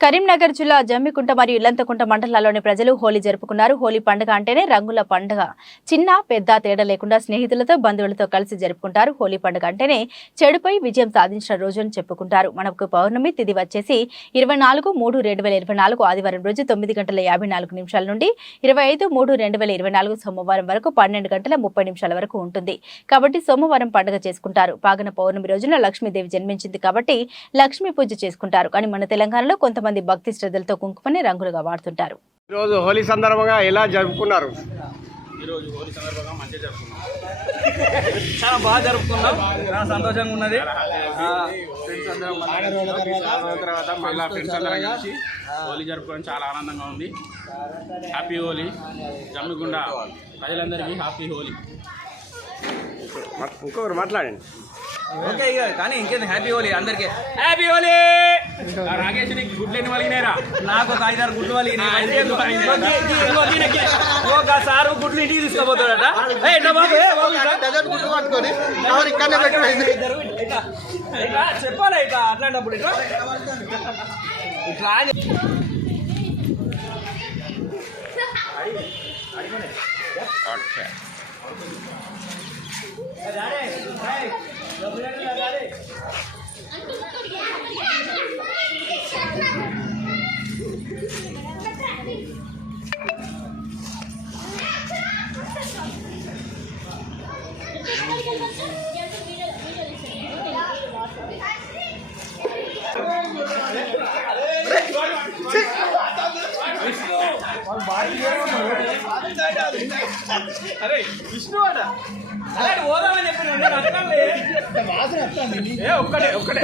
కరీంనగర్ జిల్లా జమ్మికుంట మరియు ఇల్లంతకుంట మండలాల్లోని ప్రజలు హోలీ జరుపుకున్నారు. హోలీ పండుగ అంటేనే రంగుల పండుగ. చిన్న పెద్ద తేడా లేకుండా స్నేహితులతో బంధువులతో కలిసి జరుపుకుంటారు. హోలీ పండుగ అంటేనే చెడుపై విజయం సాధించిన రోజు అని చెప్పుకుంటారు. మనకు పౌర్ణమి తిది వచ్చేసి ఇరవై నాలుగు మూడు రెండు వేల ఇరవై నాలుగు ఆదివారం రోజు తొమ్మిది గంటల యాభై నాలుగు నిమిషాల నుండి ఇరవై ఐదు మూడు రెండు వేల ఇరవై నాలుగు సోమవారం వరకు పన్నెండు గంటల ముప్పై నిమిషాల వరకు ఉంటుంది. కాబట్టి సోమవారం పండుగ చేసుకుంటారు. పాగన పౌర్ణమి రోజున లక్ష్మీదేవి జన్మించింది కాబట్టి లక్ష్మీ పూజ చేసుకుంటారు. కానీ మన తెలంగాణలో కొంతమంది భక్తి శ్రద్ధలతో కుంకుమని రంగులుగా వాడుతుంటారు. ఈరోజు హోలీ సందర్భంగా ఎలా జరుపుకున్నారు? ఈరోజు హోలీ సందర్భంగా మంచిగా జరుపుకున్నాం. చాలా బాగా జరుపుకున్నాం. చాలా సంతోషంగా ఉన్నది. ఫ్రెండ్స్ అందరం తర్వాత మళ్ళీ ఫ్రెండ్స్ అందరం కలిసి హోలీ జరుపుకోవడం చాలా ఆనందంగా ఉంది. హ్యాపీ హోలీ జమ్మిగుండ ప్రజలందరికీ హ్యాపీ హోలీ ఇంకొకరు మాట్లాడండి. ఓకే ఇక కానీ ఇంకేంది హ్యాపీ హోలీ అందరికి హ్యాపీ హోలీ ఆ రాకేష్ నీకు గుడ్లు ఎన్ని వలిగినారా నాకు ఒక ఐదారు గుడ్లు వలిగినాయి ఒక సారు గుడ్లు ఇంటికి తీసుకోబోతాడట ఏయ్, ఇట్లా బాబు, ఏ బాబు, ఇట్లా. ఇద్దరు ఇట్లా, ఇట్లా చెప్పాలి Why do you అరే విష్ణు అట అలాంటి ఓదామని చెప్పిన వాసన వస్తాను ఏ ఒక్కటే ఒక్కటే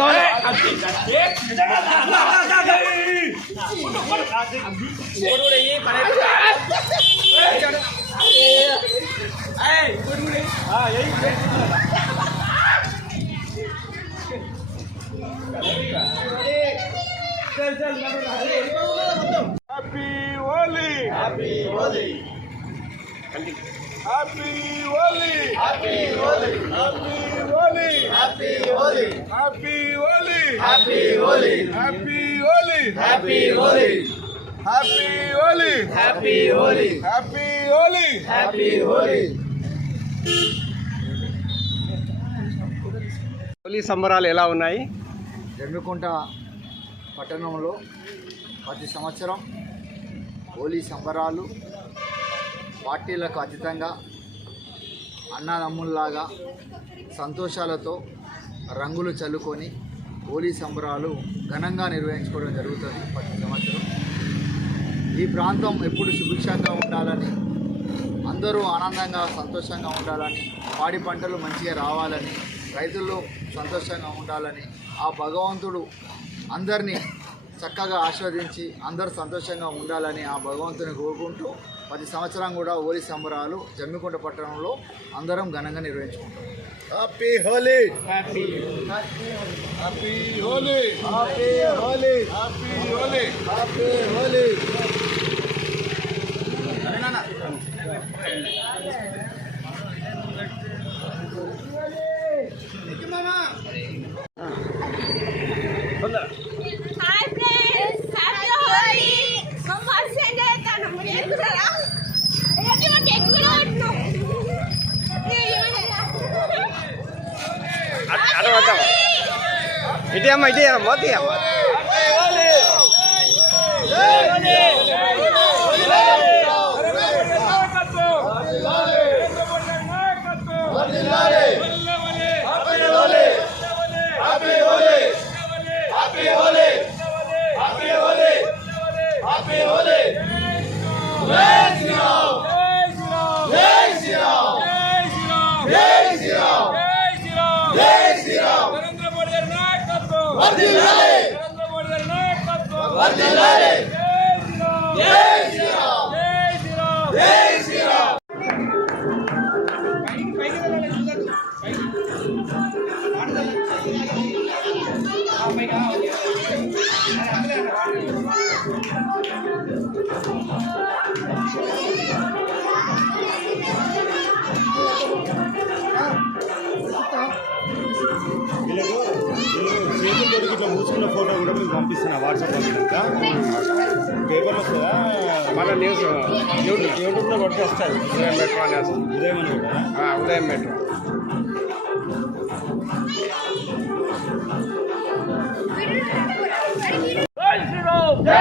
Happy Holi! Happy Holi! Happy Holi happy Holi happy Holi happy Holi happy Holi happy Holi happy Holi happy Holi happy Holi happy Holi happy Holi happy Holi happy Holi happy Holi Holi సంబరాలు ఎలా ఉన్నాయి జమ్మికుంట పట్టణంలో ప్రతి సంవత్సరం హోలీ సంబరాలు పార్టీలకు అతీతంగా అన్నదమ్ముల్లాగా సంతోషాలతో రంగులు చల్లుకొని హోలీ సంబరాలు ఘనంగా నిర్వహించుకోవడం జరుగుతుంది ప్రతి సంవత్సరం. ఈ ప్రాంతం ఎప్పుడు సుభిక్షంగా ఉండాలని అందరూ ఆనందంగా సంతోషంగా ఉండాలని పాడి పంటలు మంచిగా రావాలని రైతులు సంతోషంగా ఉండాలని ఆ భగవంతుడు అందరినీ చక్కగా ఆస్వాదించి అందరూ సంతోషంగా ఉండాలని ఆ భగవంతుని కోరుకుంటూ ప్రతి సంవత్సరం కూడా హోలీ సంబరాలు జమ్మికుంట పట్టణంలో అందరం ఘనంగా నిర్వహించుకుంటాం. Happy Holi happy happy Holi happy Holi happy Holi happy Holi hi Happy holiday! Oh my God. తీసుకున్న ఫోటో కూడా మీకు పంపిస్తున్నా వాట్సాప్ పంపినాక పేపర్లో వస్తుందా? మళ్ళీ న్యూస్ యూట్యూబ్ యూట్యూబ్లో కొట్టి వస్తుంది ఉదయం మెట్రో అని వస్తుంది. ఉదయం అని కూడా? ఆ, ఉదయం మెట్రో. జై శ్రీరామ్ జై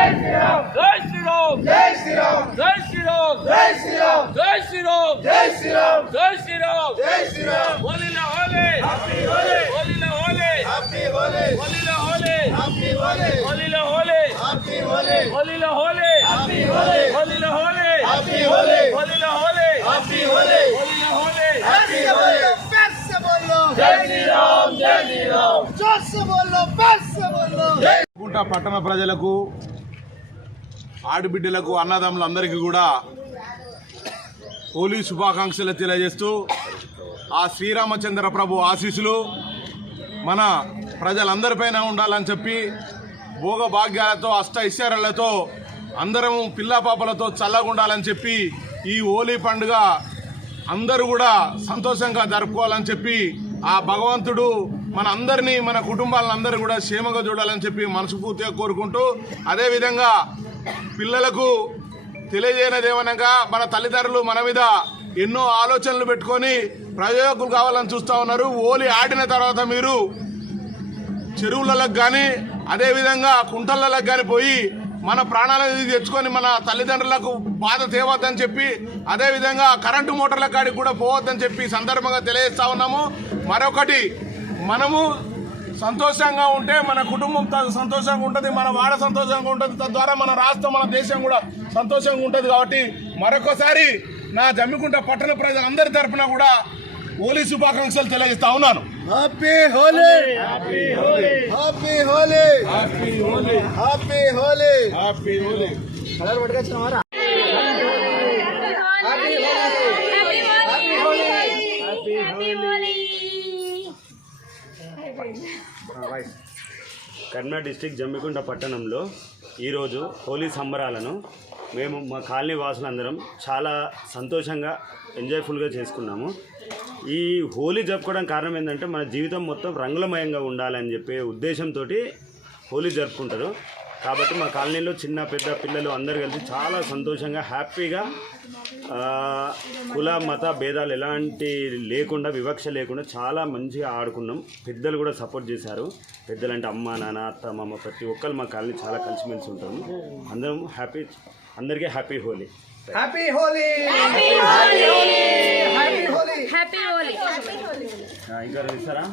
గుంట పట్టణ ప్రజలకు ఆడబిడ్డలకు అన్నదమ్ములందరికీ కూడా హోలీ శుభాకాంక్షలు తెలియజేస్తూ ఆ శ్రీరామచంద్ర ప్రభు ఆశీస్సులు మన ప్రజలందరిపైన ఉండాలని చెప్పి భోగ భాగ్యాలతో అష్ట ఐశ్వర్యాలతో అందరం పిల్లపాపలతో చల్లగుండాలని చల్లగా ఉండాలని చెప్పి ఈ హోలీ పండుగ అందరూ కూడా సంతోషంగా జరుపుకోవాలని చెప్పి ఆ భగవంతుడు మన అందరినీ మన కుటుంబాలను అందరూ కూడా క్షేమంగా చూడాలని చెప్పి మనస్ఫూర్తిగా కోరుకుంటూ అదేవిధంగా పిల్లలకు తెలియజేయనది ఏమనగా మన తల్లిదండ్రులు మన మీద ఎన్నో ఆలోచనలు పెట్టుకొని ప్రయోజకులు కావాలని చూస్తూ ఉన్నారు. ఓలి ఆడిన తర్వాత మీరు చెరువులకు కానీ అదేవిధంగా కుంటలకు కానీ పోయి మన ప్రాణాలను తెచ్చుకొని మన తల్లిదండ్రులకు బాధ తేవద్దని చెప్పి అదేవిధంగా కరెంటు మోటార్ల కాడికి కూడా పోవద్దని చెప్పి సందర్భంగా తెలియజేస్తా ఉన్నాము. మరొకటి మనము సంతోషంగా ఉంటే మన కుటుంబం సంతోషంగా ఉంటుంది మన వాడ సంతోషంగా ఉంటుంది తద్వారా మన రాష్ట్రం మన దేశం కూడా సంతోషంగా ఉంటుంది కాబట్టి మరొకసారి నా జమ్మికుంట పట్టణ ప్రజలందరి తరఫున కూడా హోలీ శుభాకాంక్షలు తెలియజేస్తా ఉన్నాను happy Holi happy Holi happy Holi happy Holi happy Holi happy Holi colour పట్టుకొచ్చినవారా Karnataka district Jammikunta పట్టణంలో ఈరోజు హోలీ సంబరాలను మేము మా కాలనీ వాసులందరం చాలా సంతోషంగా ఎంజాయ్ఫుల్గా చేసుకున్నాము ఈ హోలీ జరుపుకోవడం కారణం ఏంటంటే మన జీవితం మొత్తం రంగులమయంగా ఉండాలని చెప్పే ఉద్దేశంతో హోలీ జరుపుకుంటారు. కాబట్టి మా కాలనీలో చిన్న పెద్ద పిల్లలు అందరు కలిసి చాలా సంతోషంగా హ్యాపీగా ఆ, కుల మత భేదాలు ఎలాంటి లేకుండా వివక్ష లేకుండా చాలా మంచిగా ఆడుకున్నాం. పెద్దలు కూడా సపోర్ట్ చేశారు. పెద్దలు అంటే అమ్మ నాన్న అత్త మామ ప్రతి ఒక్కరు మా కాలనీ చాలా కలిసిమెలిసి ఉంటాము అందరం హ్యాపీ అందరికీ happy Holi. Happy Holi! Happy Holi! ఇంకా ఇస్తారా